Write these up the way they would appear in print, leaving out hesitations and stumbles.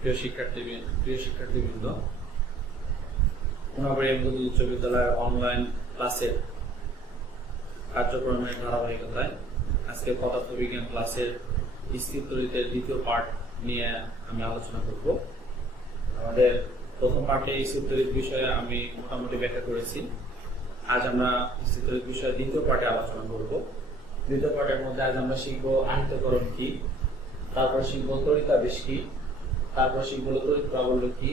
প্রিয় শিক্ষার্থীবৃন্দ, কোনাবাড়ী উচ্চ বিদ্যালয়ের অনলাইন ক্লাসের কার্যক্রমের ধারাবাহিকতায় আজকে পদার্থবিজ্ঞান ক্লাসের স্থির তড়িতের দ্বিতীয় পার্ট নিয়ে আমি আলোচনা করব। আমাদের প্রথম পার্টে স্থির তড়িৎ বিষয়ে আমি মোটামুটি ব্যাখ্যা করেছি। আজ আমরা স্থির তড়িৎ বিষয়ে দ্বিতীয় পার্টে আলোচনা করব। দ্বিতীয় পার্টের মধ্যে আজ আমরা শিখব আহিতকরণ কি, তারপর শিখব তড়িতাবেশ কি, তারপর শিখব তড়িৎ প্রাবল্য কি,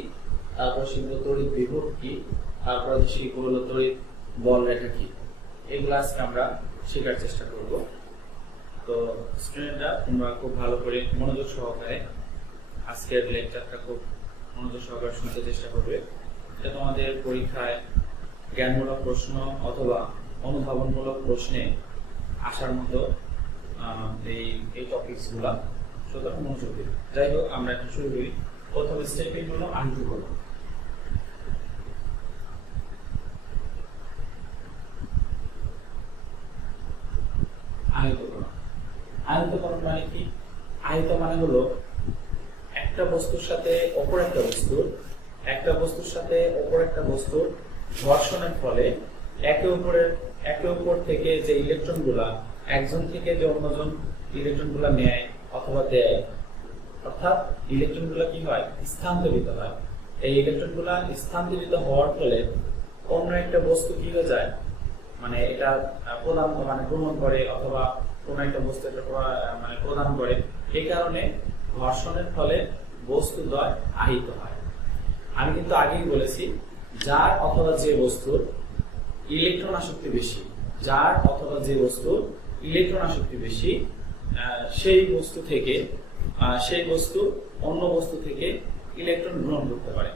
তারপর শিখব তড়িৎ বিভব কি, তারপর শিখব তড়িৎ বল রেখা কি। এগুলো আজকে আমরা শেখার চেষ্টা করব। তো স্টুডেন্টরা তোমরা খুব ভালো করে মনোযোগ সহকারে আজকের লেকচারটা খুব মনোযোগ সহকারে শুনতে চেষ্টা করবে। এটা তোমাদের পরীক্ষায় জ্ঞানমূলক প্রশ্ন অথবা অনুধাবনমূলক প্রশ্নে আসার মতো এই টপিকস গুলা, সুতরাং মনোযোগ দিন। যাই হোক, আমরা এখন শুরু করি। প্রথম স্টেপই হলো আহিতকরণ। আহিতকরণ মানে কি? আহিত মানে হলো একটা বস্তুর সাথে অপর একটা বস্তুর ঘর্ষণের ফলে একে অপর থেকে যে ইলেকট্রন গুলা একজন থেকে যে অন্যজন ইলেকট্রন গুলা নেয় অথবা দেয়, অর্থাৎ ইলেকট্রন গুলা কি হয়? স্থানান্তরিত হয়। এই ইলেকট্রন গুলা স্থানান্তরিত হওয়ার ফলে অন্য একটা বস্তু কি হয়ে যায়, মানে এটা গ্রহণ করে অথবা কোন একটা বস্তু এটা প্রদান করে। এই কারণে ঘর্ষণের ফলে বস্তুদ্বয় আহিত হয়। আমি কিন্তু আগেই বলেছি, যার অথবা যে বস্তুর ইলেকট্রন আসক্তি বেশি সেই বস্তু অন্য বস্তু থেকে ইলেকট্রন গ্রহণ করতে পারে।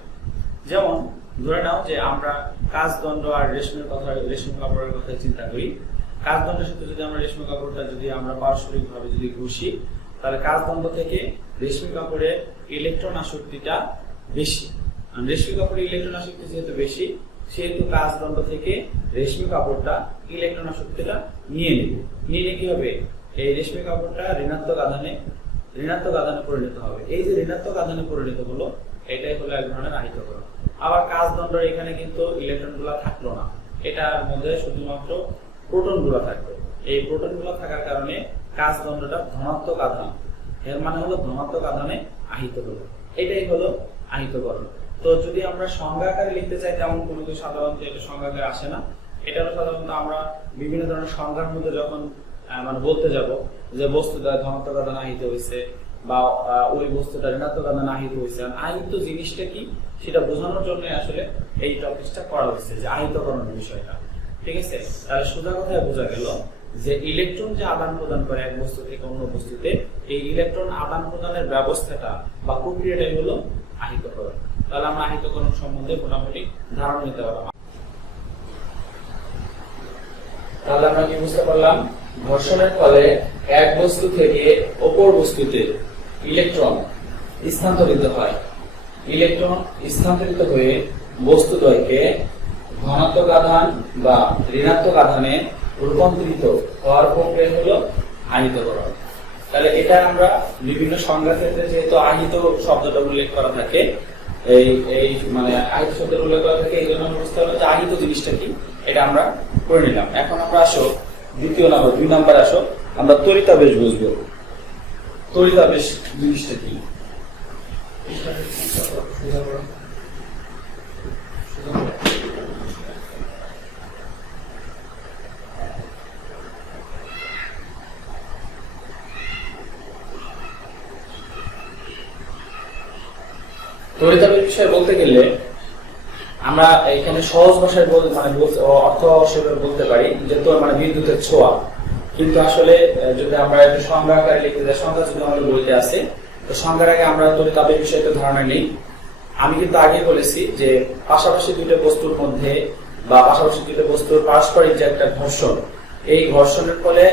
যেমন ধরে নাও যে আমরা কাচদণ্ড আর রেশমি কাপড়ের কথা চিন্তা করি। কাচদণ্ডের সাথে যদি আমরা রেশমি কাপড়টা যদি আমরা পারস্পরিক ভাবে যদি ঘষি, তাহলে কাচদণ্ড থেকে রেশমি কাপড়ের ইলেকট্রন আসক্তিটা বেশি। রেশমি কাপড়ের ইলেকট্রন আসক্তি যেহেতু বেশি, সেহেতু কাচদণ্ড থেকে রেশমি কাপড়টা ইলেকট্রন আসক্তিটা নিয়ে কি হবে? এই রেশমি কাপড়টা ঋণাত্মক আধানে পরিণত হবে। এই যে ঋণাত্মক আধানে পরিণত হলো, এটাই হলো এক ধরনের আহিতকরণ। আবার কাচদণ্ডের এখানে কিন্তু ইলেকট্রন গুলা থাকলো না, এটার মধ্যে শুধুমাত্র প্রোটন গুলা থাকলো। এই প্রোটন গুলা থাকার কারণে কাচদণ্ডটা ধনাত্মক আধান, এর মানে হলো ধনাত্মক আধানে আহিত হলো। এটাই হলো আহিতকরণ। তো যদি আমরা সংজ্ঞা আকারে লিখতে চাই, তেমন কোনো কিছু সাধারণত এটা সংজ্ঞা আকারে আসে না। এটা হলো সাধারণত আমরা বিভিন্ন ধরনের সংজ্ঞার মধ্যে যখন বলতে যাব যে বস্তুটা ধনাত্মক আধানে আহিত হয়েছে বা ওই বস্তুটা ঋণাত্মক আধানে আহিত হয়েছে, আহিত জিনিসটা কি সেটা বোঝানোর জন্য আসলে এই টপিকটা করা হয়েছে, যে আহিতকরণের বিষয়টা। ঠিক আছে? তাহলে সোজা কথায় বোঝা গেল যে ইলেকট্রন যে আদান প্রদান করে এক বস্তু থেকে অন্য বস্তুতে, এই ইলেকট্রন আদান প্রদানের ব্যবস্থাটা বা প্রক্রিয়াটাই হলো আহিতকরণ। তাহলে আমরা আহিতকরণ সম্বন্ধে মোটামুটি ধারণা নিতে পারলাম। তাহলে আমরা কি বুঝতে পারলাম? ঘর্ষণের ফলে এক বস্তু থেকে অপর বস্তুতে ইলেকট্রন স্থানান্তরিত হয়। ইলেকট্রন স্থানান্তরিত হয়ে বস্তুদ্বয়কে ধনাত্মক আধান বা ঋণাত্মক আধানে রূপান্তরিত হওয়ার প্রক্রিয়া হলো আহিতকরণ। তাহলে এটা আমরা বিভিন্ন সংজ্ঞা ক্ষেত্রে যেহেতু আহিত শব্দটা উল্লেখ করা থাকে, আহিত শব্দের উল্লেখ করা থাকে, এই জন্য বুঝতে হবে যে আহিত জিনিসটা কি, এটা আমরা করে নিলাম। এখন আমরা আসো 2 নাম্বার আসো, আমরা তড়িতাবেশ বুঝবো। তড়িতাবেশ জিনিসটা কি? তড়িতাবেশ বিষয়ে বলতে গেলে আমরা এখানে সহজ ভাষায় অর্থ হিসেবে বলতে পারি যে বিদ্যুতের ছোঁয়া। কিন্তু আসলে যদি আমরা একটু সংজ্ঞা আকারে লিখতে যাই, সংজ্ঞা যদি আমাদের বইতে আছে, তো সংজ্ঞার আগে আমরা তড়িতাবেশ বিষয়ে একটু ধারণা নেই। আমি কিন্তু আগে বলেছি যে পাশাপাশি দুইটা বস্তুর মধ্যে বা পাশাপাশি দুইটা বস্তুর পারস্পরিক যে একটা ঘর্ষণ, এই ঘর্ষণের ফলে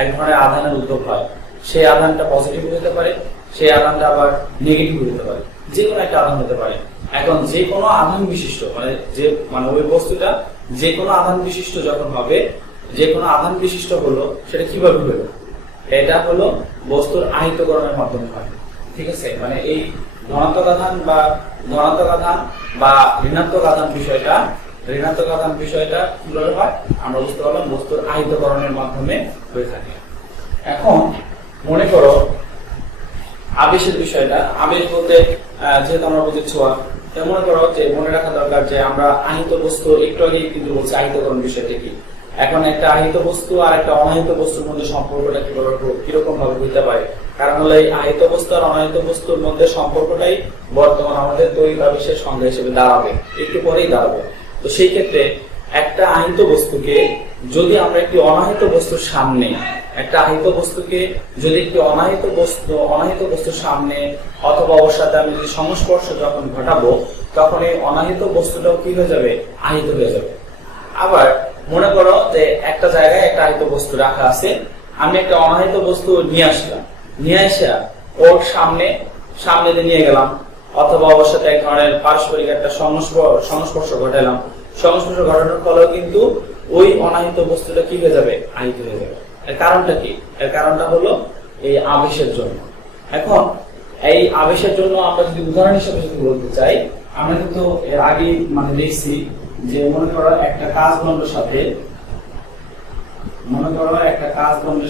এক ধরনের আধানের উদ্ভব হয়। সেই আধানটা পজিটিভ হতে পারে, সেই আধানটা আবার নেগেটিভ হতে পারে, যে কোনো একটা আধান হতে পারে। এখন যে কোনো আধান বিশিষ্ট ওই বস্তুটা যে কোনো আধান বিশিষ্ট যখন হবে, যে কোনো আধান বিশিষ্ট হলো, সেটা কিভাবে হলো? এটা হলো বস্তুর আহিতকরণের মাধ্যমে হয়। ঠিক আছে, এই ধনাত্মক আধান বা ঋণাত্মক আধান বিষয়টা কিভাবে হয় আমরা বুঝতে পারলাম বস্তুর আহিতকরণের মাধ্যমে হয়ে থাকে। এখন মনে করো আবেশের বিষয়টা, আবেশ বলতে যেহেতু আমরা বলছি ছোঁয়া, মনে করো যে মনে রাখা দরকার যে আমরা আহিত বস্তু একটু আগেই কিন্তু বলছি আহিতকরণ বিষয়টা কি। এখন একটা আহিত বস্তু আর একটা অনাহিত বস্তুর মধ্যে সম্পর্কটা কিরকম ভাবে হইতে পারে, কারণ হলো এই আহিত বস্তু আর অনাহিত বস্তুর মধ্যে সম্পর্কটাই বর্তমান আমাদের তড়িৎ আবেশের সংজ্ঞা হিসেবে দাঁড়াবে, একটু পরেই দাঁড়াবে। তো সেই ক্ষেত্রে একটা আহিত বস্তুকে যদি আমরা একটি অনাহিত বস্তুর সামনে অনাহিত বস্তুর সামনে অথবা ওর সাথে আমি যদি সংস্পর্শ যখন ঘটাবো তখন এই অনাহিত বস্তুটাও কি হয়ে যাবে, আহিত হয়ে যাবে। আবার মনে করো যে একটা জায়গায় একটা আহিত বস্তু রাখা আছে, আমি একটা অনাহিত বস্তু নিয়ে আসলাম, নিয়ে আসা ওর সামনে নিয়ে গেলাম অথবা ওর সাথে এক ধরনের পারস্পরিক একটা সংস্পর্শ ঘটালাম। সংস্পর্শ ঘটানোর ফলেও কিন্তু ওই অনাহিত বস্তুটা কি হয়ে যাবে, আহিত হয়ে যাবে। এর কারণটা কি? এর কারণটা হলো এই আবেশের জন্য। এখন এই আবেশের জন্য আমরা যদি উদাহরণ হিসেবে যদি বলতে চাই, আমরা কিন্তু এর আগে দেখছি যে মনে করো একটা কাচদণ্ডের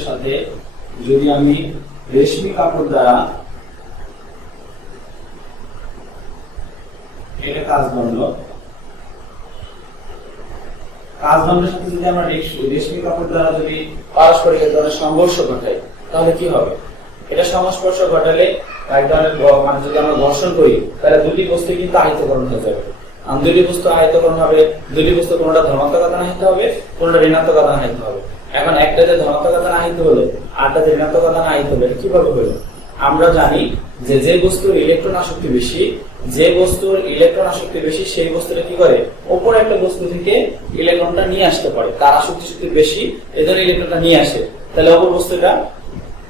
সাথে যদি আমি রেশমি কাপড় দ্বারা, এটা কাচদণ্ডের সাথে যদি আমরা রেশমি কাপড় দ্বারা যদি পারস্পরিক এক ধরনের সংঘর্ষ ঘটাই তাহলে কি হবে? এটা সংস্পর্শ ঘটালে এক ধরনের যদি আমরা ঘর্ষণ করি তাহলে দুটি বস্তু কিন্তু আহিতকরণ হয়ে যাবে। দুটি বস্তু আহিতকরণ হবে, দুটি বস্তু কোনটা ধনাত্মক আধান আহিত হবে, কোনটা ঋণাত্মক আধান আহিত হবে। এখন একটা যে ধনাত্মক আধান আহিত হলো আরটা যে ঋণাত্মক আধান আহিত হবে, কিভাবে হলো? আমরা জানি যে বস্তুর ইলেকট্রন আসক্তি বেশি সেই বস্তুটা কি করে, উপরে একটা বস্তু থেকে ইলেকট্রনটা নিয়ে আসতে পারে, তার আসক্তি শক্তি বেশি, এজন্য ইলেকট্রনটা নিয়ে আসে। তাহলে অপর বস্তুটা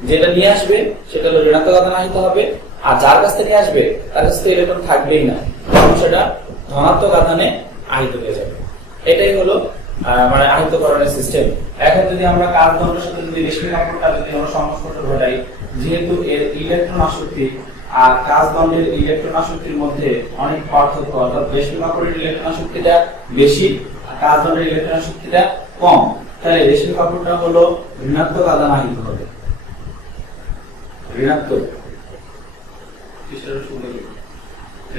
যেটা নিয়ে আসবে সেটা হলো ঋণাত্মক আধান আহিত হবে, আর যার কাছ থেকে আসবে তার কাছ থেকে ইলেকট্রন থাকবেই না, সেটা ধনাত্মক আধানে আহিত হয়ে যাবে। এটাই হলো আহিতকরণের সিস্টেম। এখন যদি আমরা কাচদণ্ডের সাথে যদি রেশমি কাপড়টা যদি আমরা সংস্পর্শ ঘটাই, যেহেতু এর ইলেকট্রন আসক্তি আর কাচদণ্ডের ইলেকট্রন আসক্তির মধ্যে অনেক পার্থক্য, অর্থাৎ রেশমি কাপড়ের ইলেকট্রন আসক্তিটা বেশি আর কাচদণ্ডের ইলেকট্রন আসক্তিটা কম, তাহলে রেশমি কাপড়টা হলো ঋণাত্মক আধান আহিত হবে।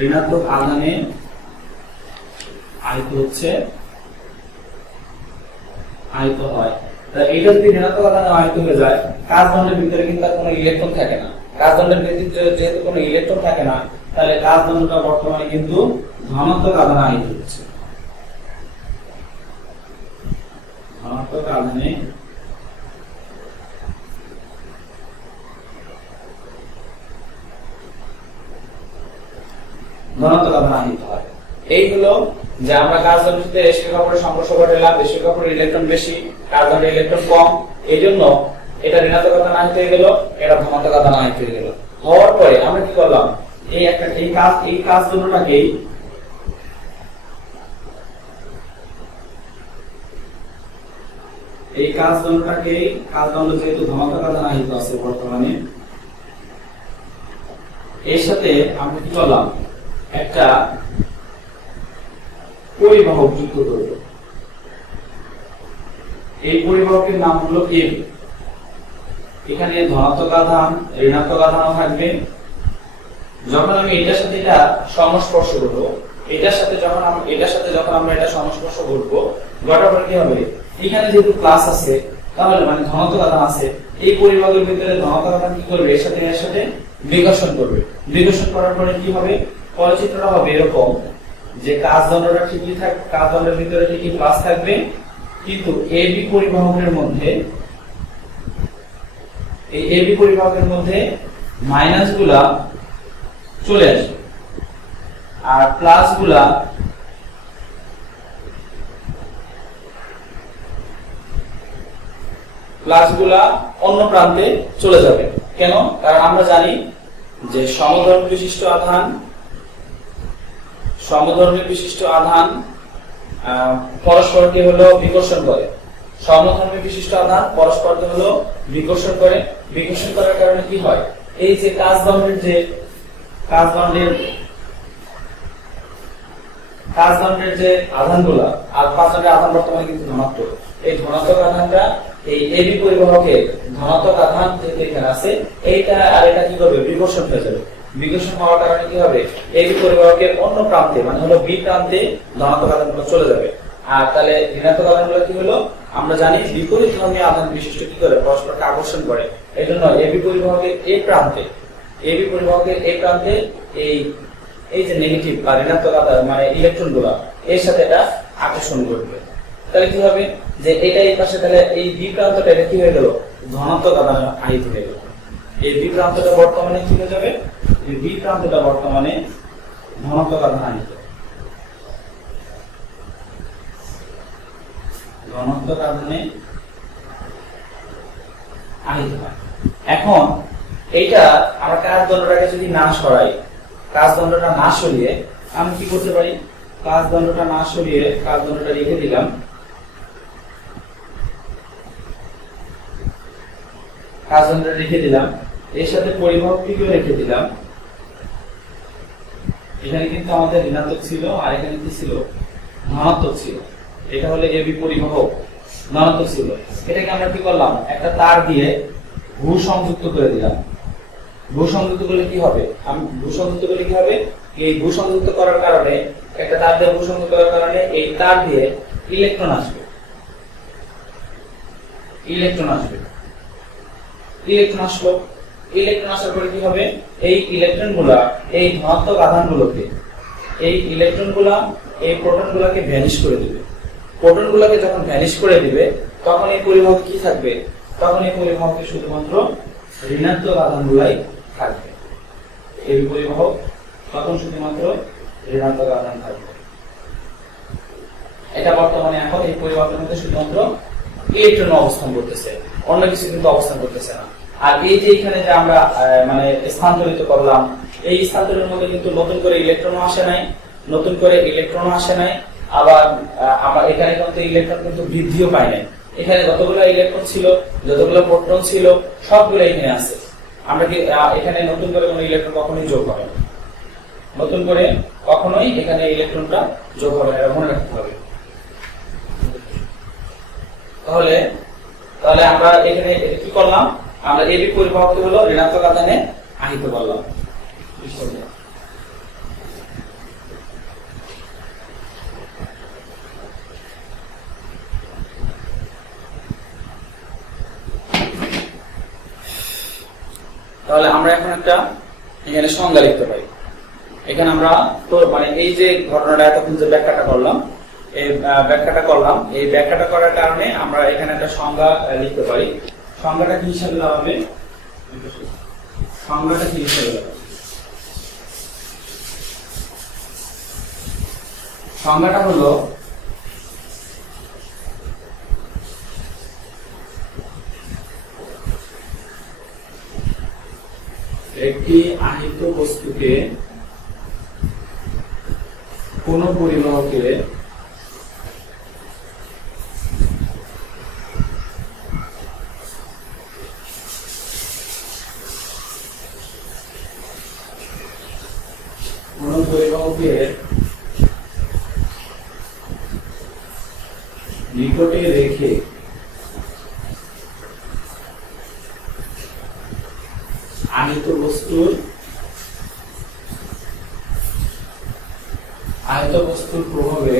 ঋণাত্মক আধানে আহিত হয়। এটা যদি ঋণাত্মক আধানে আহিত হয়ে যায়, কাচদণ্ডের ভিতরে কিন্তু কোনো ইলেকট্রন থাকে না। কাচদণ্ডের ভিতরে যেহেতু কোনো ইলেকট্রন থাকে না, তাহলে কাচদণ্ডটা বর্তমানে কিন্তু ধনাত্মক আধানে আহিত হচ্ছে। ধনাত্মক আধানে ধনাত্মক আধান আহিত হয়। এই হলো যে আমরা কাচদণ্ডের সাথে রেশমি কাপড়ের সংঘর্ষ ঘটালাম, রেশমি কাপড়ের ইলেকট্রন বেশি, কাচদণ্ডের ইলেকট্রন কম, এই জন্য এটা ঋণাত্মক আধান আহিত হয়ে গেল, এটা ধনাত্মক আধান আহিত হয়ে গেল। হওয়ার পরে আমরা কি করলাম, এই কাচদণ্ডটাকেই কাচদণ্ড যেহেতু ধনাত্মক আধান আহিত আছে বর্তমানে, এর সাথে আমরা কি করলাম, একটা পরিবাহক যুক্ত করব। এই পরিবাহকের নাম হলো এব। এখানে ধনাত্মক আধান ঋণাত্মক আধানও থাকবে। যখন আমি এটার সাথে এটা সংস্পর্শ করব, এটার সাথে যখন আমরা এটা সংস্পর্শ করব, ঘটার পর কি হবে, এখানে যেহেতু প্লাস আছে তাহলে ধনাত্মক আধান আছে, এই পরিবাহকের ভিতরে ধনাত্মক আধান কি করবে, এর সাথে বিকর্ষণ করবে। বিকর্ষণ করার পরে কি হবে, ফলচিত্রটা হবে এরকম যে কাচদণ্ডটা ঠিকই থাকবে, কাচদণ্ডের ভিতরে ঠিকই প্লাস থাকবে, কিন্তু এবি পরিবাহকের মধ্যে মাইনাস গুলা চলে আসবে আর প্লাস গুলা অন্য প্রান্তে চলে যাবে। কেন? কারণ আমরা জানি যে সমধর্মী বিশিষ্ট আধান পরস্পরকে হলো বিকর্ষণ করে। সমধর্মী বিশিষ্ট আধান পরস্পরকে হলো বিকর্ষণ করে। বিকর্ষণ করার কারণে কি হয়, এই যে কাজদণ্ডের যে আধানগুলা, আর কাজদণ্ডের আধান বর্তমানে কিন্তু ধনাত্মক, এই ধনাত্মক আধানটা এই এবি পরিবাহকের ধনাত্মক আধান যেটা এখানে আছে এইটা আর এটা কি করবে, বিকর্ষণ হয়ে যাবে। বিকর্ষণ হওয়ার কারণে কি হবে, এবি পরিবাহকের অন্য প্রান্তে মানে হলো বি প্রান্তে ধনাত্মক আধানগুলো চলে যাবে। আর তাহলে ঋণাত্মক আধানগুলো কি হলো, আমরা জানি বিপরীত ধর্মীয় আধান বিশিষ্ট কি করে, পরস্পরকে আকর্ষণ করে। এই জন্য এবি পরিবাহকের এই প্রান্তে এই যে নেগেটিভ বা ঋণাত্মক আধান মানে ইলেকট্রন গুলা এর সাথে এটা আকর্ষণ করবে। তাহলে কি হবে যে এটা এই পাশে, তাহলে এই বি প্রান্তটা এটা কি হয়ে গেল, ধনাত্মক আধান আহিত হয়ে গেল। এই বি প্রান্তটা বর্তমানে কি হয়ে যাবে, এই বি প্রান্তটা বর্তমানে ধনাত্মক আধান আহিত, ধনাত্মক আধানে আহিত হয়। এখন এইটা আমরা কাজদণ্ডটাকে যদি না সরাই, কাজদণ্ডটা না সরিয়ে আমি কি করতে পারি, কাজদণ্ডটা না সরিয়ে কাজদণ্ডটা রেখে দিলাম, কাজদণ্ডটা রেখে দিলাম, এর সাথে পরিবাহকটিকেও রেখে দিলাম। এখানে কিন্তু আমাদের ঋণাত্মক ছিল আর এখানে কি ছিল, ধনাত্মক ছিল। এটা হলো এবি পরিবাহক, ধনাত্মক ছিল। এটাকে আমরা কি করলাম, একটা তার দিয়ে ভূ সংযুক্ত করে দিলাম। ভূ সংযুক্ত করলে কি হবে, এই ভূ সংযুক্ত করার কারণে, একটা তার দিয়ে ভূ সংযুক্ত করার কারণে এই তার দিয়ে ইলেকট্রন আসবে। ইলেকট্রন আসার পরে কি হবে, এই ইলেকট্রনগুলা এই ধনাত্মক আধানগুলোকে, এই ইলেকট্রনগুলা এই প্রোটনগুলোকে ভ্যানিশ করে দিবে। প্রোটনগুলোকে যখন ভ্যানিশ করে দিবে তখন এই পরিবাহক কি থাকবে, তখন এই পরিবাহকে শুধুমাত্র ঋণাত্মক আধানগুলাই থাকবে। এই পরিবাহক তখন শুধুমাত্র ঋণাত্মক আধান থাকবে। এটা বর্তমানে এখন এই পরিবাহকের মধ্যে শুধুমাত্র ইলেকট্রন অবস্থান করতেছে, অন্য কিছু কিন্তু অবস্থান করতেছে না। আর এই যে এখানে যে আমরা মানে স্থানান্তরিত করলাম, এই স্থানান্তরের মধ্যে কিন্তু নতুন করে ইলেকট্রনও আসে নাই, আবার আমরা এখানে কিন্তু ইলেকট্রন কিন্তু বৃদ্ধিও পাই নাই। এখানে যতগুলো ইলেকট্রন ছিল, যতগুলো প্রোটন ছিল, সবগুলো এখানে আছে। আমরা কি এখানে নতুন করে কোনো ইলেকট্রন কখনোই যোগ হবে না, নতুন করে কখনোই এখানে ইলেকট্রনটা যোগ হবে না, এটা মনে রাখতে হবে। তাহলে আমরা এখানে কি করলাম, আমরা এবি পরিবাহকটি হলো ঋণাত্মক আধানে আহিত করলাম। তাহলে আমরা এখন একটা এখানে সংজ্ঞা লিখতে পারি। এখানে আমরা তো মানে এই যে ঘটনাটা এতক্ষণ যে ব্যাখ্যাটা করলাম, এই ব্যাখ্যাটা করার কারণে আমরা এখানে একটা সংজ্ঞা লিখতে পারি। সংজ্ঞাটা কি হিসাবে দাঁড়াবে, সংজ্ঞাটা হলো একটি আহিত বস্তুকে কোন পরিবাহকে নিকটে রেখে আহিত বস্তুর প্রভাবে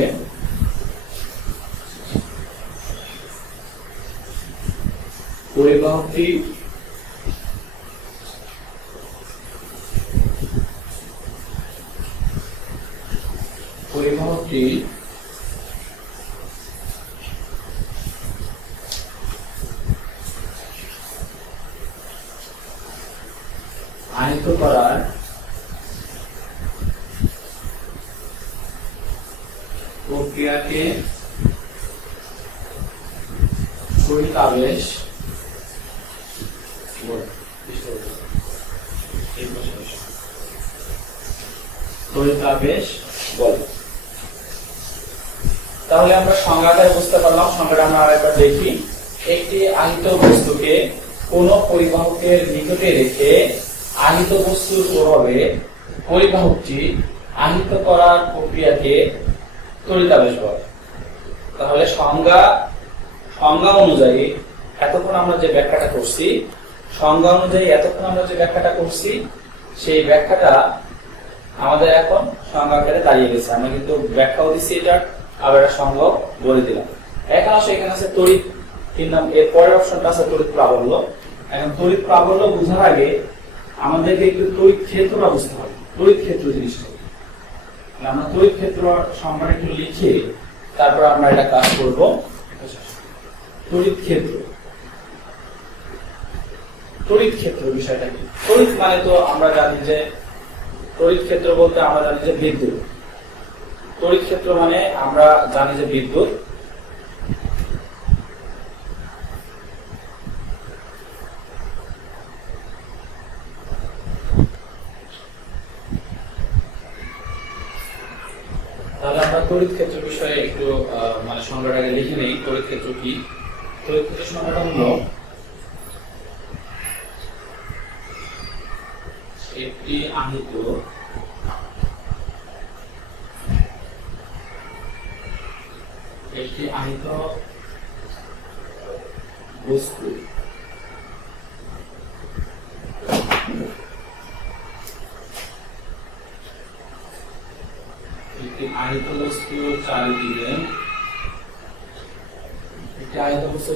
পরিবাহকটি আহিত করার প্রক্রিয়াকে তড়িৎ আবেশ বলে। তাহলে আমরা সংজ্ঞাটা বুঝতে পারলাম। সংজ্ঞাটা আমরা আরেকবার দেখি। একটি আহিত বস্তুকে কোন পরিবাহকের নিকটে রেখে আহিত বস্তুর প্রভাবে পরিবাহকটি আহিত করার প্রক্রিয়াকে তড়িতাবেশ বলে। তাহলে সংজ্ঞা অনুযায়ী এতক্ষণ আমরা যে ব্যাখ্যাটা করছি সেই ব্যাখ্যাটা আমাদের এখন সংজ্ঞা আকারে দাঁড়িয়ে গেছে। আমরা কিন্তু ব্যাখ্যাও দিচ্ছি এটা, আবার একটা সংজ্ঞা বলে দিলাম। এখানে আছে তড়িৎ, এর পরের অপশনটা আছে তড়িৎ প্রাবল্য। এখন তড়িৎ প্রাবল্য বোঝার আগে আমাদেরকে একটু তড়িৎ ক্ষেত্রটা বুঝতে হবে। তড়িৎ ক্ষেত্র জিনিসটা আমরা তড়িৎ ক্ষেত্র সংজ্ঞাটা একটু লিখে তারপর আমরা এটা কাজ করব। তড়িৎ ক্ষেত্র বিষয়টা কি? তড়িৎ মানে তো আমরা জানি যে তড়িৎ ক্ষেত্র বলতে আমরা জানি যে বিদ্যুৎ। তড়িৎ ক্ষেত্র মানে আমরা জানি যে বিদ্যুৎ। তাহলে আমরা তড়িৎ ক্ষেত্র বিষয়ে একটু মানে সংজ্ঞাটাকে লিখে নেই। তড়িৎ ক্ষেত্র কি? তড়িৎ ক্ষেত্র সংজ্ঞাটা হলো একটি আহিত বস্তু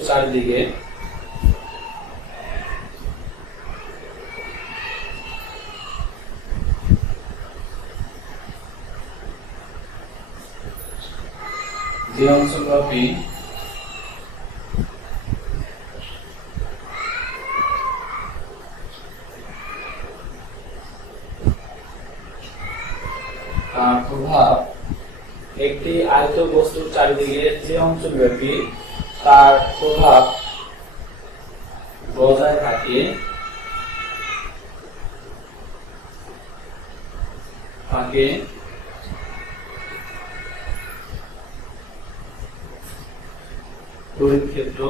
চারিদিকে যে অঞ্চলব্যাপী প্রভাব, একটি আয়ত বস্তুর চারিদিকে যে অঞ্চলব্যাপী তার প্রভাব বজায় থাকে তাকে তড়িৎ ক্ষেত্র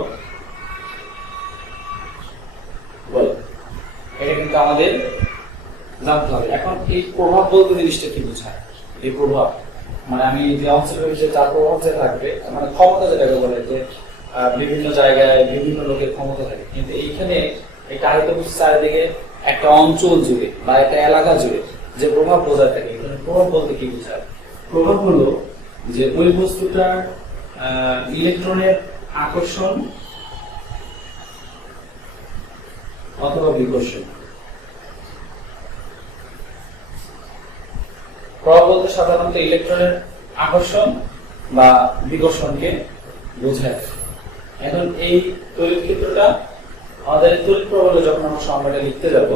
বলে। এটা কিন্তু আমাদের জানতে হবে। এখন এই প্রভাব বলতে জিনিসটা কি বোঝায়? এই প্রভাব মানে আমি যে অঞ্চলের বিষয়ে যার প্রভাব যে থাকবে, মানে ক্ষমতা যেটাকে বলে যে বিভিন্ন জায়গায় বিভিন্ন লোকের ক্ষমতা থাকে, কিন্তু এইখানে একটা আহিত বস্তু চারিদিকে একটা অঞ্চল জুড়ে বা একটা এলাকা জুড়ে যে প্রভাব বোঝায় থাকে। এখানে প্রভাব বলতে কি বোঝায়? প্রভাব হলো যে ওই বস্তুটার ইলেকট্রনের আকর্ষণ অথবা বিকর্ষণ। প্রভাব বলতে সাধারণত ইলেকট্রনের আকর্ষণ বা বিকর্ষণকে বোঝায়। এখন এই তড়িৎ ক্ষেত্রটা আমাদের তড়িৎ প্রবাহ যখন আমরা সংজ্ঞাটা লিখতে যাব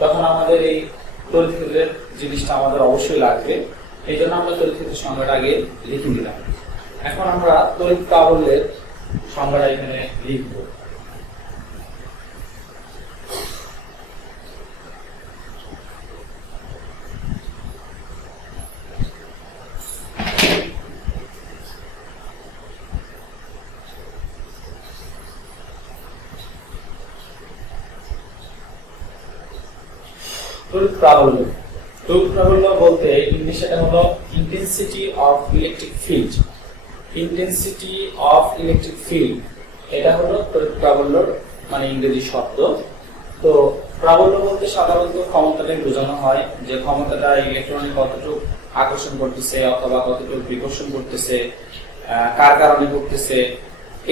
তখন আমাদের এই তড়িৎ ক্ষেত্রের জিনিসটা আমাদের অবশ্যই লাগবে। এই জন্য আমরা তড়িৎ ক্ষেত্রের সংজ্ঞাটা আগে লিখে দিলাম। এখন আমরা তড়িৎ প্রাবল্যের সংজ্ঞাটা এখানে লিখব। তড়িৎ প্রাবল্য বলতে ইংলিশে হলো ইন্টেন্সিটি অফ ইলেকট্রিক ফিল্ড। এটা হলো তড়িৎ প্রাবল্যর মানে ইংরেজি শব্দ। তো প্রাবল্য বলতে সাধারণত ক্ষমতাটাই বোঝানো হয়, যে ক্ষমতাটা ইলেকট্রনে কতটুকু আকর্ষণ করতেছে অথবা কতটুকু বিকর্ষণ করতেছে, কার কারণে করতেছে,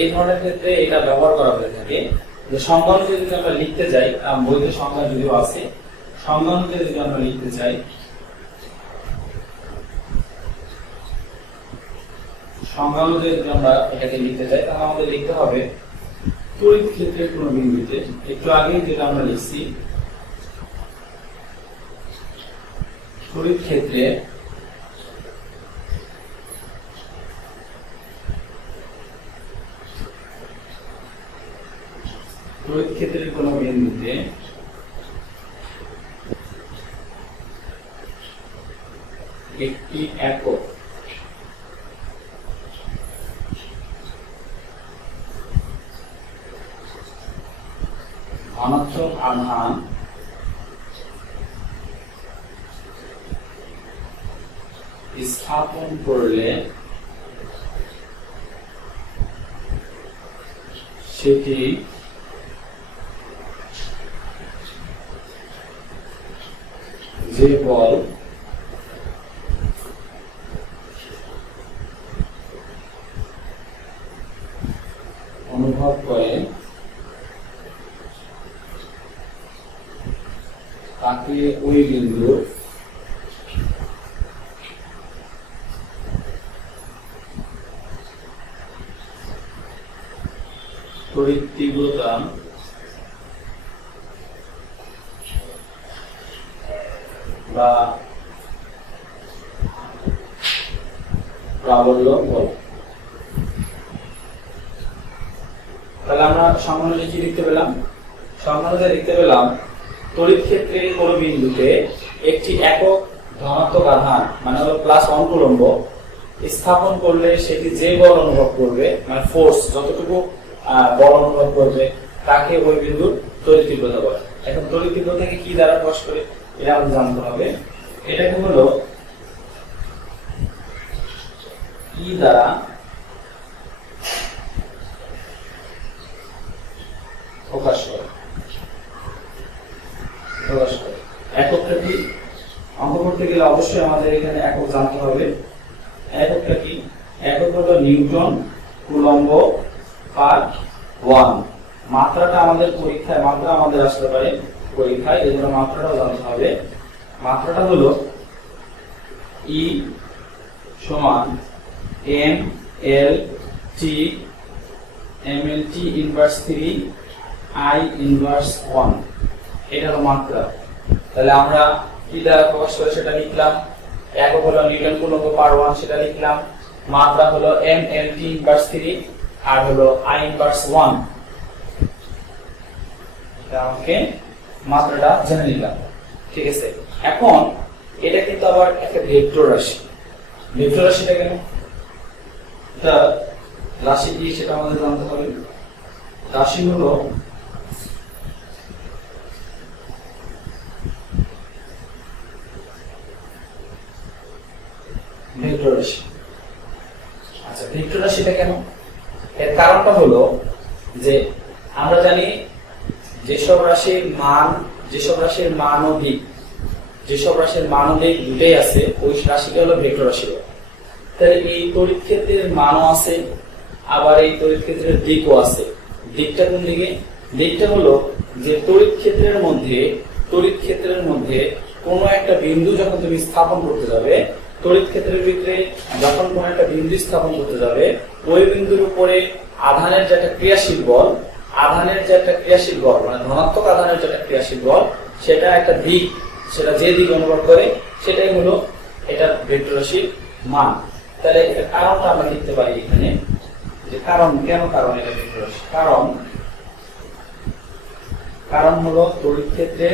এই ধরনের ক্ষেত্রে এটা ব্যবহার করা হয়ে থাকে। যে সংজ্ঞা অনুযায়ী যদি আমরা লিখতে যাই, বইতে সংজ্ঞা যদিও আছে, সংজ্ঞা অনুযায়ী যদি আমরা লিখতে চাই, এটাকে লিখতে চাই, তাহলে আমাদের লিখতে হবে তড়িৎ ক্ষেত্রের কোন বিন্দুতে, একটু আগে যেটা আমরা লিখছি, তড়িৎ ক্ষেত্রে কোন বিন্দুতে একটি একক ধনাত্মক আধান স্থাপন করলে সেটি যে বল অনুভব করে তাকে ওই বিন্দুর তড়িৎ তীব্রতা বা প্রাবল্য বল। তাহলে আমরা সংজ্ঞানুযায়ী কি লিখতে পেলাম? সংজ্ঞানুযায়ী লিখতে পেলাম তড়িৎ ক্ষেত্রে কোন বিন্দুতে একটি একক ধনাত্মক আধান মানে হলো +1 কুলম্ব স্থাপন করলে সেটি যে বল অনুভব করবে মানে ফোর্স যতটুকু বল অনুভব করবে তাকে ওই বিন্দুর তড়িৎ তীব্রতা বলে। এখন তড়িৎ তীব্রতাকে কি দ্বারা প্রকাশ করে এটা আমাদের জানতে হবে। এটাকে হলো ই দ্বারা প্রকাশ করে। এককটা কি? অঙ্ক করতে গেলে অবশ্যই আমাদের এখানে একক জানতে হবে। এককটা কি? একক হলো নিউটন কুলম্ব পার 1। মাত্রাটা আমাদের পরীক্ষায় মাত্রা আমাদের আসতে পারে পরীক্ষায়, এই জন্য মাত্রাটাও জানতে হবে। মাত্রাটা হলো ই সমান M L T M L T inverse 3 I inverse 1। এটা হলো মাত্রা। তাহলে আমরা কি দ্বারা প্রকাশ করে সেটা লিখলাম। একক হলো নিউটন কুলম্ব পার 1 সেটা লিখলাম। মাত্রা হলো এম এল টি ইনভার্স 3 আর হলো আই ইনভার্স 1। এটা আমাকে মাত্রাটা জেনে নিলাম, ঠিক আছে। এখন এটা কিন্তু আবার একটা ভেক্টর রাশি। ভেক্টর রাশিটা কেন? এটা রাশি কি সেটা আমাদের জানতে হবে। রাশি হলো ভেক্টর রাশি। আচ্ছা, ভেক্টর রাশিটা কেন? এর কারণটা হলো যে আমরা জানি যেসব রাশির মান ও দিক দুটোই আছে ওই রাশিটা হলো ভেক্টর রাশি। তাহলে এই তড়িৎ ক্ষেত্রের মানও আছে আবার এই তড়িৎ ক্ষেত্রের দিকও আছে। দিকটা কোন দিকে? দিকটা হলো যে তড়িৎ ক্ষেত্রের মধ্যে কোনো একটা বিন্দু যখন তুমি স্থাপন করতে যাবে, তড়িৎ ক্ষেত্রের ভিতরে যখন কোন একটা বিন্দু স্থাপন করতে যাবে ওই বিন্দুর উপরে আধানের যে একটা ক্রিয়াশীল বল মানে ধনাত্মক আধানের যে একটা ক্রিয়াশীল বল সেটা একটা দিক, সেটা যে দিক অনুভব করে সেটাই হলো এটা ভেক্টর রাশির মান। তাহলে এর কারণটা আমরা লিখতে পারি এখানে যে কারণ এটা ভেক্টর রাশি। কারণ হলো তড়িৎ ক্ষেত্রে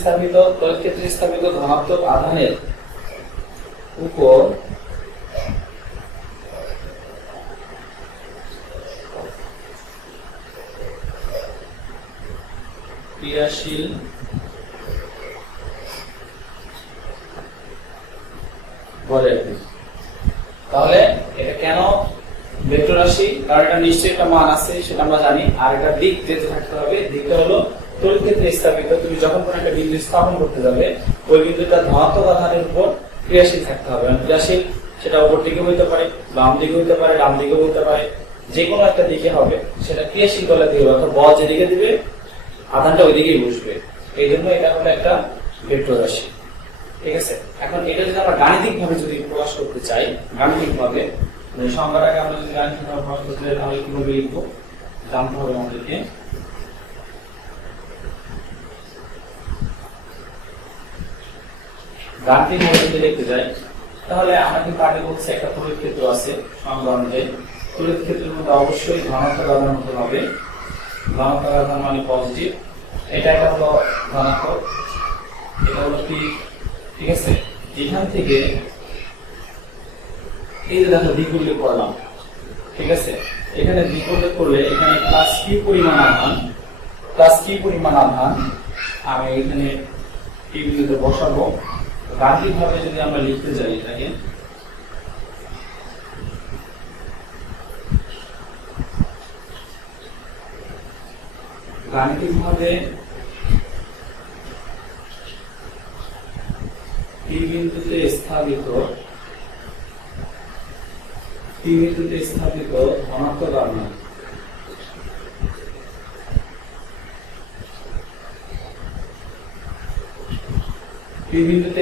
স্থাপিত তড়িৎ ক্ষেত্রে স্থাপিত ধনাত্মক আধানের উপর ক্রিয়াশীল বলে। তাহলে এটা কেন ভেক্টর রাশি? কারণ এটা নিশ্চয়ই একটা মান আছে সেটা আমরা জানি, আর একটা দিক যেতে থাকতে হবে। দিকটা হলো তড়িৎ ক্ষেত্রে স্থাপিত। তুমি যখন কোন একটা বিন্দু স্থাপন করতে যাবে ওই বিন্দুটা ধনাত্মক আধানের উপর ক্রিয়াশীল থাকতে হবে। ক্রিয়াশীল সেটা উপর দিকে হইতে পারে, বাম দিকে হইতে পারে, ডান দিকে হইতে পারে, যে কোনো একটা দিকে হবে সেটা ক্রিয়াশীল বলে দিবে, অর্থাৎ বল যেদিকে দিবে আধানটা ওই দিকেই বসবে। এই জন্য এটা হলো একটা ভেক্টর রাশি, ঠিক আছে। এখন এটা যদি আমরা গাণিতিক ভাবে যদি প্রকাশ করতে চাই, গাণিতিক ভাবে সংজ্ঞাটাকে আমরা যদি গাণিতিক ভাবে প্রকাশ করতে চাই তাহলে কিভাবে লিখবো জানতে হবে আমাদেরকে। গাণিতিক ভাবে যদি লিখতে যাই তাহলে আমরা কিন্তু আগে বলছি একটা তড়িৎ ক্ষেত্র আছে সংজ্ঞা অনুযায়ী। তড়িৎ ক্ষেত্রের মধ্যে অবশ্যই ধনাত্মক আধান হতে হবে। ধনাত্মক আধান মানে পজিটিভ, এটা একটা হলো ধনাত্মক, এটা হলো পি। ঠিক আছে, এখান থেকে এই যে দেখো দিক উল্লেখ করলাম, ঠিক আছে, এখানে দিক উল্লেখ করলে এখানে প্লাস কিউ পরিমাণ আধান আমি এখানে পি বিন্দুতে বসাবো। গাণিতিক ভাবে যদি আমরা লিখতে যাই এটাকে, গাণিতিক ভাবে পি বিন্দুতে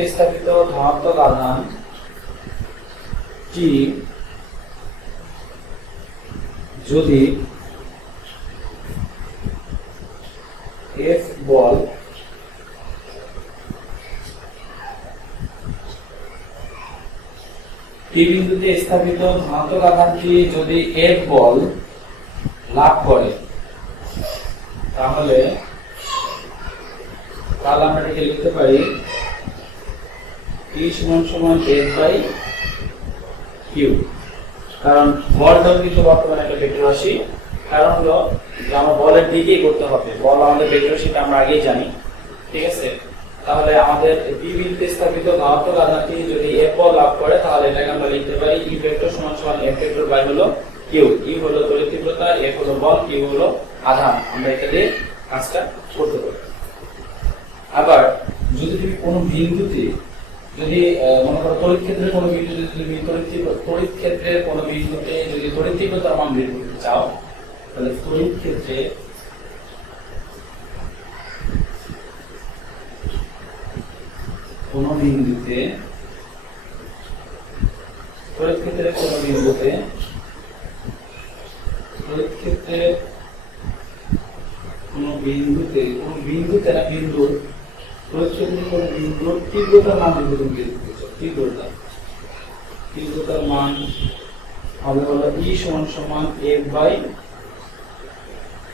স্থাপিত ধনাত্মক আধান টি যদি এফ বল পি বিন্দুতে স্থাপিত ধনাত্মক আধানটি যদি এফ বল লাভ করে, তাহলে আমরা এটাকে লিখতে পারি E সমান F বাই কিউ। কারণ বলটাও কিন্তু বর্তমানে একটা ভেক্টর রাশি, কারণ হলো যে আমরা বলের দিকেই করতে হবে, বল আমাদের ভেক্টর রাশিটা আমরা আগেই জানি। ঠিক আছে, তাহলে আমাদের পি বিন্দুতে স্থাপিত ধনাত্মক আধানটি যদি এফ বল লাভ করে, তাহলে এটাকে আমরা লিখতে পারি ই ভেক্টর সমান এফ ভেক্টর বাই হলো কিউ। ই হলো তড়িৎ তীব্রতা, এফ হলো বল, কিউ হলো আধান। আমরা এটা দিয়ে কাজটা করতে পারি। আবার যদি তুমি কোনো বিন্দুতে যদি মনে করো তড়িৎ ক্ষেত্রের কোনো বিন্দুতে যদি তড়িৎ ক্ষেত্রের কোনো বিন্দুতে যদি তড়িৎ তীব্রতার মান বের করতে চাও, তাহলে তড়িৎ ক্ষেত্রে কোনো বিন্দুতে তড়িৎ ক্ষেত্রে কোনো বিন্দুতে না বিন্দুর তড়িৎ ক্ষেত্রে কোনো বিন্দুর তীব্রতার মান যদি তুমি বের করতে চাও, তীব্রতার মান হবে হলো ই সমান এফ বাই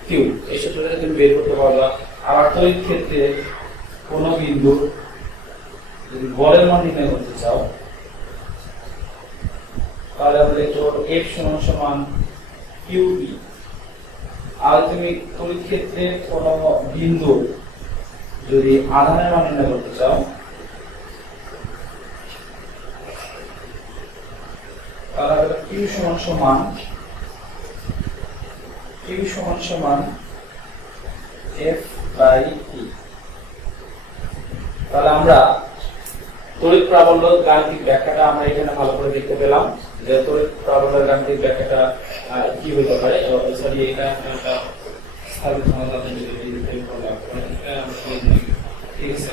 কিউ। এই সূত্রটা তুমি বের করতে পারবা। আবার তড়িৎ ক্ষেত্রে কোনো বিন্দুর যদি বলের মান নির্ণয় করতে চাও, তাহলে আমরা লিখবো এফ সমান কিউ ই। আর তুমি তড়িৎ ক্ষেত্রে কোনো বিন্দু যদি আধানের মান নির্ণয় করতে চাও, তাহলে কিউ সমান এফ বাই ই। তাহলে আমরা তড়িৎ প্রাবল্য গাণিতিক ব্যাখ্যাটা আমরা এখানে ভালো করে দেখতে পেলাম, যে তড়িৎ প্রাবল্যের গাণিতিক ব্যাখ্যাটা কি হতে পারে। সরি, এটা একটা স্থাপিত সমাধান ঠিক আছে।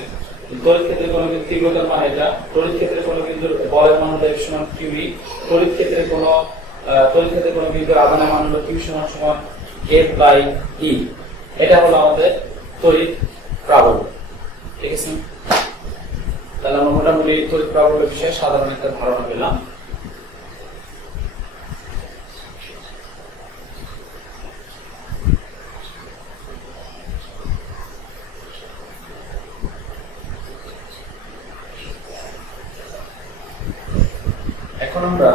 তড়িৎ ক্ষেত্রে কোনো তীব্রতার মান এটা, তড়িৎ ক্ষেত্রে কোনো বিন্দুর বলের মান হলো এফ সমান কিউ ই, তড়িৎ ক্ষেত্রে কোনো বিন্দুর আধানের মান হলো কিউ সমান এফ বাই ই। এটা হলো আমাদের তড়িৎ প্রাবল্য। ঠিক আছে, তাহলে আমরা মোটামুটি তড়িৎ প্রাবল্যের বিষয়ে সাধারণ একটা ধারণা পেলাম। এখন আমরা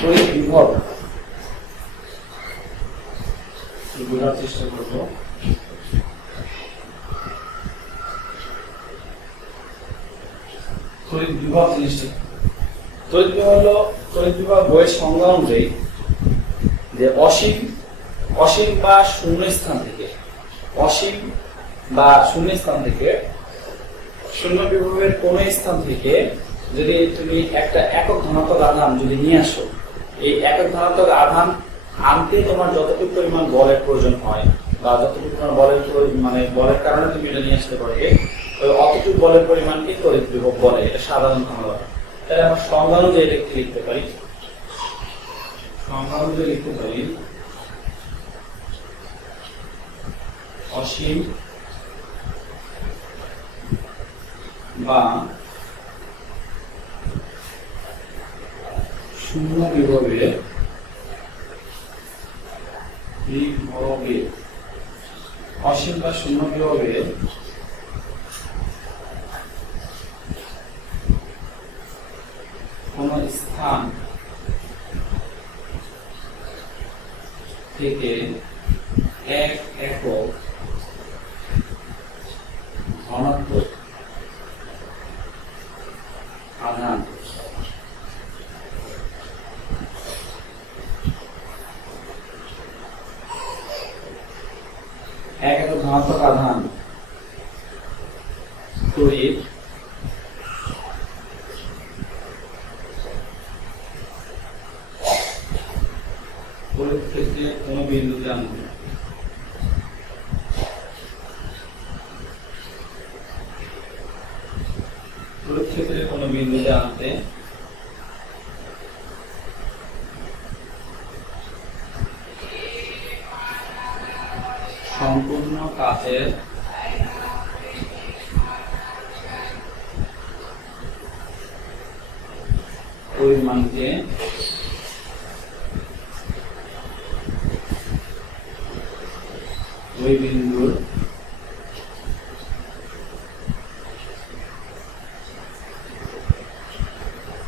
তড়িৎ বিভব বোঝার চেষ্টা করব। তড়িৎ বিভব জিনিসটা, তড়িৎ বিভব বইয়ের সংজ্ঞা অনুযায়ী যে অসীম বা শূন্য স্থান থেকে শূন্য বিভবের কোন স্থান থেকে যদি তুমি একটা একক ধনাত্মক আধান যদি নিয়ে আসো, এই একক ধনাত্মক আধান আনতে তোমার যতটুকু পরিমাণ বলের প্রয়োজন হয় বা যতটুকু তোমার বলের কারণে তুমি এটা নিয়ে আসতে পারবে, ওই অতটুকু বলের পরিমাণকে তড়িৎ বিভব বলে। এটা সাধারণ ধারণা। তাহলে আমরা সংজ্ঞা অনুযায়ী লিখতে পারি, অসীম বা শূন্য বিভবের বিভবের অসীম বা শূন্য বিভবের কোন স্থান থেকে এক একক ধনাত্মক আধান এক একক ধনাত্মক আধান তড়িৎ তড়িৎ ক্ষেত্রে কোন বিন্দুতে আনতে তড়িৎ ক্ষেত্রে কোন বিন্দুতে আনতে সম্পূর্ণ কাচের পরিমাণকে ওই বিন্দুর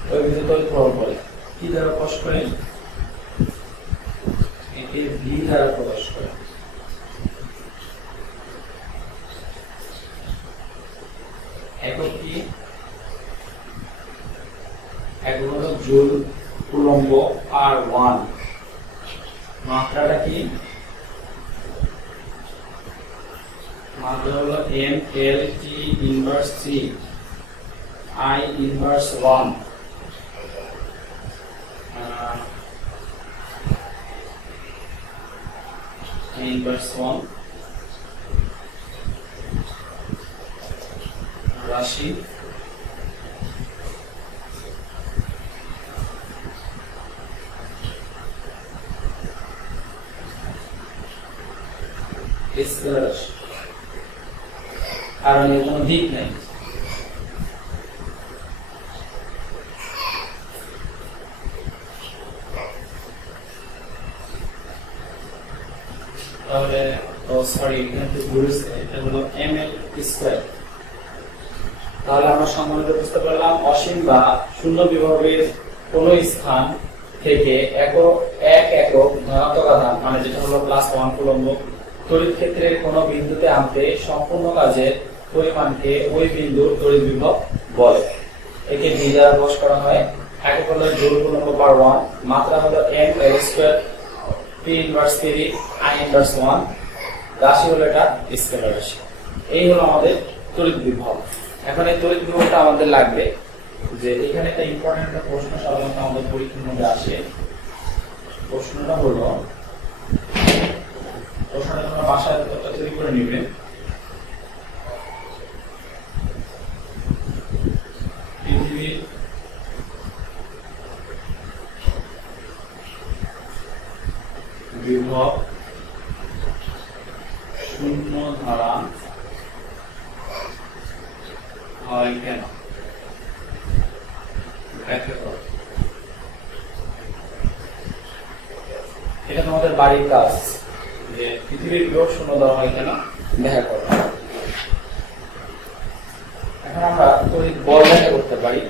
তড়িৎ প্রভাব বলে। কি দ্বারা প্রকাশ করে? একে ভি দ্বারা প্রকাশ করে। একক কি? একক হলো জুল কুলম্ব আর 1। মাত্রাটা কি? মাত্রা হলো M L T inverse C I inverse 1 inverse 1 রাশি স্কেলার রাশি, কারণ এর কোনো দিক নাই। তাহলে সরি এখানে তো ঘুরেছে, এটা হলো ml স্কয়ার। তাহলে আমরা সম্বন্ধে বুঝতে পারলাম অসীম বা শূন্য বিভবের কোন স্থান থেকে এক একক ধনাত্মক আধান মানে যেটা হলো +1 কুলম্ব তড়িৎ ক্ষেত্রের কোন বিন্দুতে আনতে সম্পূর্ণ কাজের পরিমাণকে ওই বিন্দুর তড়িৎ বিভব বলে। একে ভি দ্বারা প্রকাশ করা হয়। একক হলো জুল কুলম্ব পার 1, মাত্রা হলো m l square p inverse 3 i inverse 1, রাশি হলো এটা স্কেলার রাশি। এই হলো আমাদের তড়িৎ বিভব। এখন এই তড়িৎ বিভবটা আমাদের লাগবে যে এখানে একটা ইম্পর্টেন্ট একটা প্রশ্ন সাধারণত আমাদের পরীক্ষার মধ্যে আসে। প্রশ্নটা হলো, প্রশ্নটা তোমরা বাসায় তৈরি করে নিবে। পৃথিবীর বিভব শূন্য ধারা হয় কেন? এটা তোমাদের বাড়ির কাজ যে পৃথিবীর বিভব শূন্য ধারা হয় কেন দেখা করো। এখন আমরা তড়িৎ বল ব্যাখ্যা করতে পারি।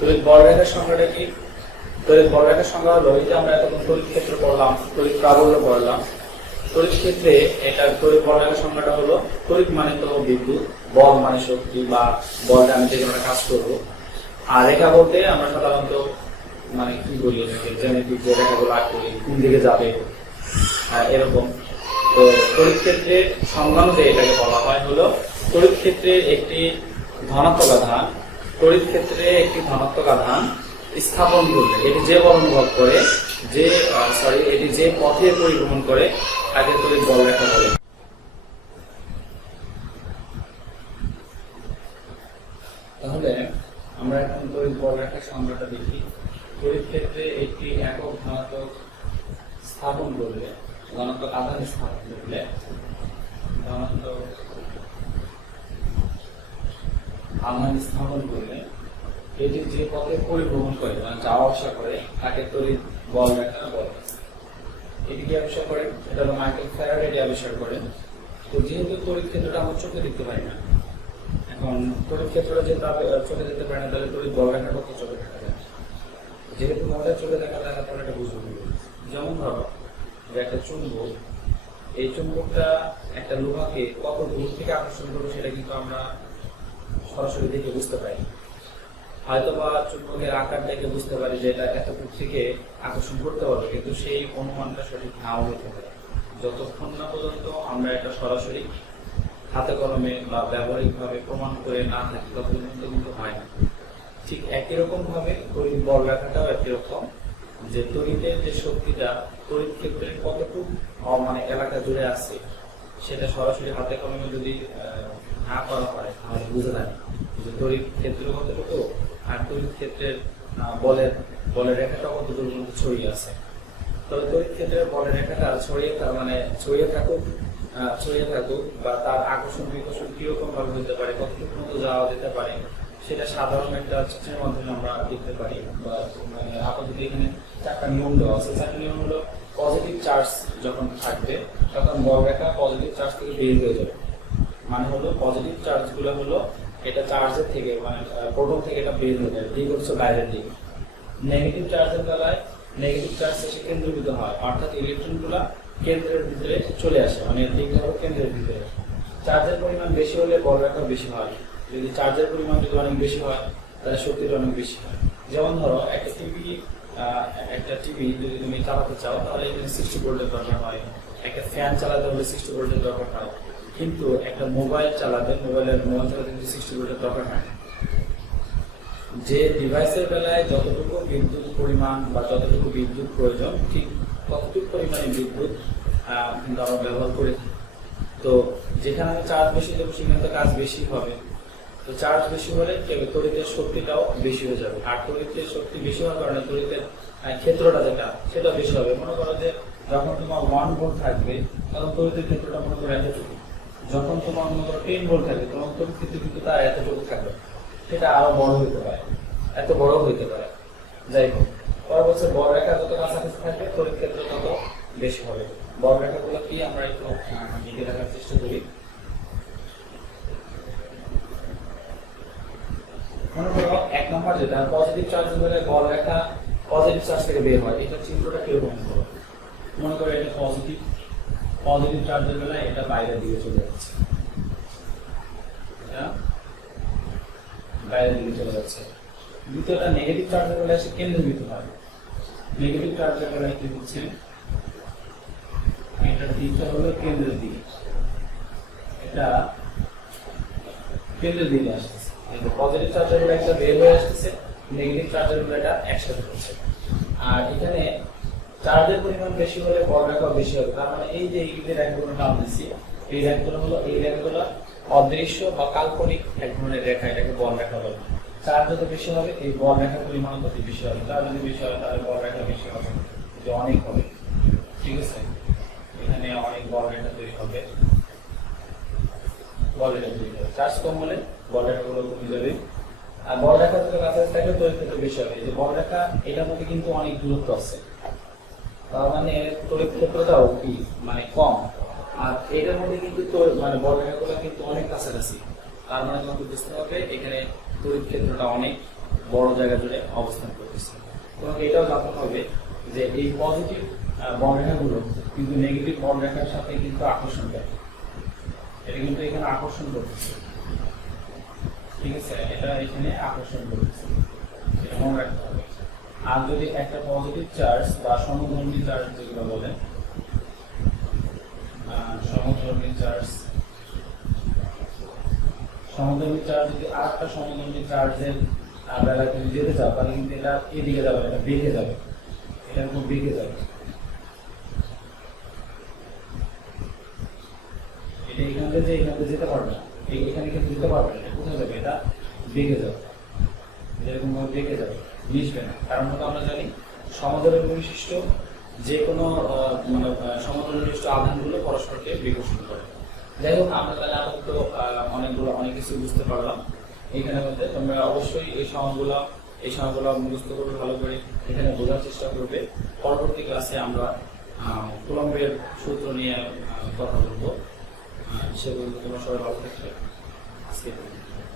তড়িৎ বলরেখার সংজ্ঞাটা কি? তড়িৎ বলরেখার সংজ্ঞা হলো এই যে আমরা এতক্ষণ তড়িৎ ক্ষেত্র পড়লাম, তড়িৎ প্রাবল্য পড়লাম। তড়িৎ ক্ষেত্রে এটা তড়িৎ বলরেখার সংজ্ঞাটা হলো তড়িৎ মানে তো বিদ্যুৎ, বল মানে শক্তি বা বলটা আমি যে কোনো কাজ করবো। আর রেখা বলতে আমরা সাধারণত মানে কি বলি এটাকে জ্যামিতিক যে রেখাগুলো আঁক করি কোন দিকে যাবে এরকম। তো তড়িৎ ক্ষেত্রে সংজ্ঞাতে এটাকে বলা হয় হলো তড়িৎ ক্ষেত্রে একটি ধনাত্মক আধান, তড়িৎ ক্ষেত্রে একটি ধনাত্মক আধান স্থাপন করলে এটি যে বল অনুভব করে এটি যে পথে পরিভ্রমণ করে তাকে তড়িৎ বলরেখা বলে। তড়িৎ বলরেখার সংজ্ঞাটা দেখি। তড়িৎ ক্ষেত্রে একটি একক ধনাত্মক স্থাপন করলে, ধনাত্মক আধান স্থাপন করলে, ধনাত্মক আধান স্থাপন করলে এটি যে পথে পরিভ্রমণ করে মানে যাওয়া আসা করে তাকে তড়িৎ বলরেখা বলে। এটি কি আবিষ্কার করেন? এটা হলো মাইকেল ফ্যারাডে এটি আবিষ্কার করেন। তো যেহেতু তড়িৎ ক্ষেত্রটা আমরা চোখে দেখতে পাই না, এখন তড়িৎ ক্ষেত্রটা যেহেতু চোখে দেখতে পাই না, তাহলে তড়িৎ বলরেখার কথা চোখে দেখা যায়। যেহেতু মোটা চোখে দেখা যায় না, তাহলে এটা বুঝবো। যেমন ধরো যে একটা চুম্বক, এই চুম্বকটা একটা লোহাকে কত দূর থেকে আকর্ষণ করবে সেটা কিন্তু আমরা সরাসরি দেখে বুঝতে পারি। হয়তো বা চুম্বকের আকার দেখে বুঝতে পারি যে এটা এত দূর থেকে আকর্ষণ করতে পারবে, কিন্তু সেই অনুমানটা সঠিক নাও হতে পারে যতক্ষণ না পর্যন্ত আমরা এটা সরাসরি হাতে কলমে বা ব্যবহারিকভাবে প্রমাণ করে না থাকি, ততদিন কিন্তু হয় না। ঠিক একই রকম ভাবে তড়িৎ বলরেখাটাও একই রকম, যে তড়িতের যে শক্তিটা তড়িৎ ক্ষেত্রের কতটুকু মানে এলাকা জুড়ে আছে সেটা সরাসরি হাতে কলমে যদি না করা হয় তাহলে বুঝে যায় যে তড়িৎ ক্ষেত্র কতটুকু আর তড়িৎ ক্ষেত্রের বলের রেখাটা কত দূর পর্যন্ত ছড়িয়ে আছে। তবে তড়িৎ ক্ষেত্রের বলের রেখাটা ছড়িয়ে থাকুক বা তার আকর্ষণ বিকর্ষণ কিরকম ভাবে হতে পারে, কতটুকু মতো যাওয়া যেতে পারে, সেটা সাধারণ একটা চিত্রের মাধ্যমে আমরা দেখতে পারি। বা আপাতত এখানে 4টা নিয়ম দেওয়া আছে। 4টা নিয়ম হলো পজিটিভ চার্জ যখন থাকবে তখন বলরেখা পজিটিভ চার্জ থেকে বের হয়ে যাবে। মানে হলো পজিটিভ চার্জ গুলো হলো এটা চার্জের থেকে মানে প্রোটন থেকে এটা বের হয়ে যাবে, দিক হচ্ছে বাইরের দিকে। নেগেটিভ চার্জের বেলায় নেগেটিভ চার্জ এসে কেন্দ্রীভূত হয়, অর্থাৎ ইলেকট্রন গুলা কেন্দ্রের ভিতরে চলে আসে, মানে দিকটা হলো কেন্দ্রের ভিতরে। চার্জের পরিমাণ বেশি হলে বলরেখা বেশি হয়, যদি চার্জের পরিমাণ যদি অনেক বেশি হয় তাহলে শক্তিটা অনেক বেশি হয়। যেমন ধরো একটা টিভি যদি তুমি চালাতে চাও তাহলে এখানে 60 ভোল্টের দরকার হয়, একটা ফ্যান চালাতে হলে 60 ভোল্টের দরকার হয়, কিন্তু একটা মোবাইল চালাতে কিন্তু 60 ভোল্টের দরকার হয়। যে ডিভাইসের বেলায় যতটুকু বিদ্যুৎ পরিমাণ বা যতটুকু বিদ্যুৎ প্রয়োজন ঠিক ততটুকু পরিমাণে বিদ্যুৎ কিন্তু আমরা ব্যবহার করে থাকি। তো যেখানে আমি চার্জ বেশি দেবো সেখানে তো কাজ বেশি হবে। তো চার্জ বেশি হলে তড়িতের শক্তিটাও বেশি হয়ে যাবে, আর তড়িতের শক্তি বেশি হওয়ার কারণে তড়িতের ক্ষেত্রটা যেটা সেটা বেশি হবে। মনে করো যে যখন তোমার 1 ভোল্ট থাকবে তখন তড়িতের ক্ষেত্রটা মনে করো এতটুকু, যখন তোমার মনে করো 10 ভোল্ট থাকবে তখন তড়িৎ ক্ষেত্র কিন্তু তার এতটুকু থাকবে, সেটা আরো বড় হতে পারে, এত বড় হতে পারে। যাই হোক, পরবর্তী বলরেখা যত কাছাকাছি থাকবে তড়িৎ ক্ষেত্র তত বেশি হবে। বলরেখাগুলো কি আমরা একটু লিখে রাখার চেষ্টা করি। মনে করো 1 নম্বর যেটা পজিটিভ চার্জ হলে বলরেখা পজিটিভ চার্জ থেকে বের হয়, এটা চিত্রটা কিরকম করো? মনে করো এটা পজিটিভ চার্জের বেলায় এটা বাইরের দিকে চলে যাচ্ছে, এটা বাইরের দিকে চলে যাচ্ছে। দ্বিতীয়টা নেগেটিভ চার্জের বেলায় এসে কেন্দ্রীভূত হয়। নেগেটিভ চার্জের বেলায় কি হচ্ছে, এটার দিকটা হলো কেন্দ্রের দিকে, এটা কেন্দ্রের দিকে আসতেছে। পজিটিভ চার্জের বেলায় একটা বের হয়ে আসতেছে, নেগেটিভ চার্জের বেলায় এটা একসাথে হচ্ছে। আর এখানে চার্জের পরিমাণ বেশি হলে বলরেখা বেশি হবে। তার মানে এই যে এই রেখাগুলো নাম দিচ্ছি, এই রেখাগুলো অদৃশ্য বা কাল্পনিক এক ধরনের রেখা, এটাকে বলরেখা বলে। চার্জ যত বেশি হবে এই বলরেখার পরিমাণ তত বেশি হবে। চার্জ যদি বেশি হয় তাহলে বলরেখা বেশি হবে, যে অনেক হবে। ঠিক আছে, এখানে অনেক বলরেখা তৈরি হবে, চার্জ কম হলে বলরেখাগুলো কমে যাবে। আর বলরেখা যত কাছাকাছি থাকলে তড়িৎ ক্ষেত্র বেশি হবে। এই যে বলরেখা এটার মধ্যে কিন্তু অনেক দূরত্ব আছে, তার মানে তড়িৎ ক্ষেত্রটাও কি মানে কম, আর এটার মধ্যে কিন্তু মানে বলরেখাগুলো কিন্তু অনেক কাছাকাছি। তার মানে তোমাকে বুঝতে হবে এখানে তড়িৎ ক্ষেত্রটা অনেক বড় জায়গা জুড়ে অবস্থান করতেছে। তোমাকে এটাও জানতে হবে যে এই পজিটিভ বলরেখাগুলো কিন্তু নেগেটিভ বলরেখার সাথে কিন্তু আকর্ষণ করে, এটা কিন্তু এখানে আকর্ষণ করতেছে। ঠিক আছে, এটা এখানে আকর্ষণ করতেছে, এটা মনে রাখতে হবে। আর যদি একটা পজিটিভ চার্জ বা সমধর্মী চার্জ যেগুলো বলে, সমধর্মী চার্জ যদি আর একটা সমধর্মী চার্জের বেলায় তুমি যেতে চাও তাহলে কিন্তু এটা এদিকে যাবে, এটা বেঁকে যাবে, এটা খুব বেঁকে যাবে। এটা এখান থেকে যেতে পারবে না, এখানে কিন্তু যেতে পারবে না, এটা কোথায় যাবে, এটা বেঁকে যাবে। এরকম ভাবে বেঁকে যাবে, মিশবে না। কারণ হলো আমরা জানি সমতলের বৈশিষ্ট্য যে কোনো মানে সমতলের বিশিষ্ট আধানগুলো পরস্পরকে বিকর্ষণ করে। যাই হোক, আমরা তাহলে আপাতত অনেক কিছু বুঝতে পারলাম এইখানের মধ্যে। তোমরা অবশ্যই এই সময়গুলো মুখস্থ করবে ভালো করে, এখানে বোঝার চেষ্টা করবে। পরবর্তী ক্লাসে আমরা কুলম্বের সূত্র নিয়ে কথা বলবো। সেগুলো তোমরা সবাই ভালো থাকবে। আজকে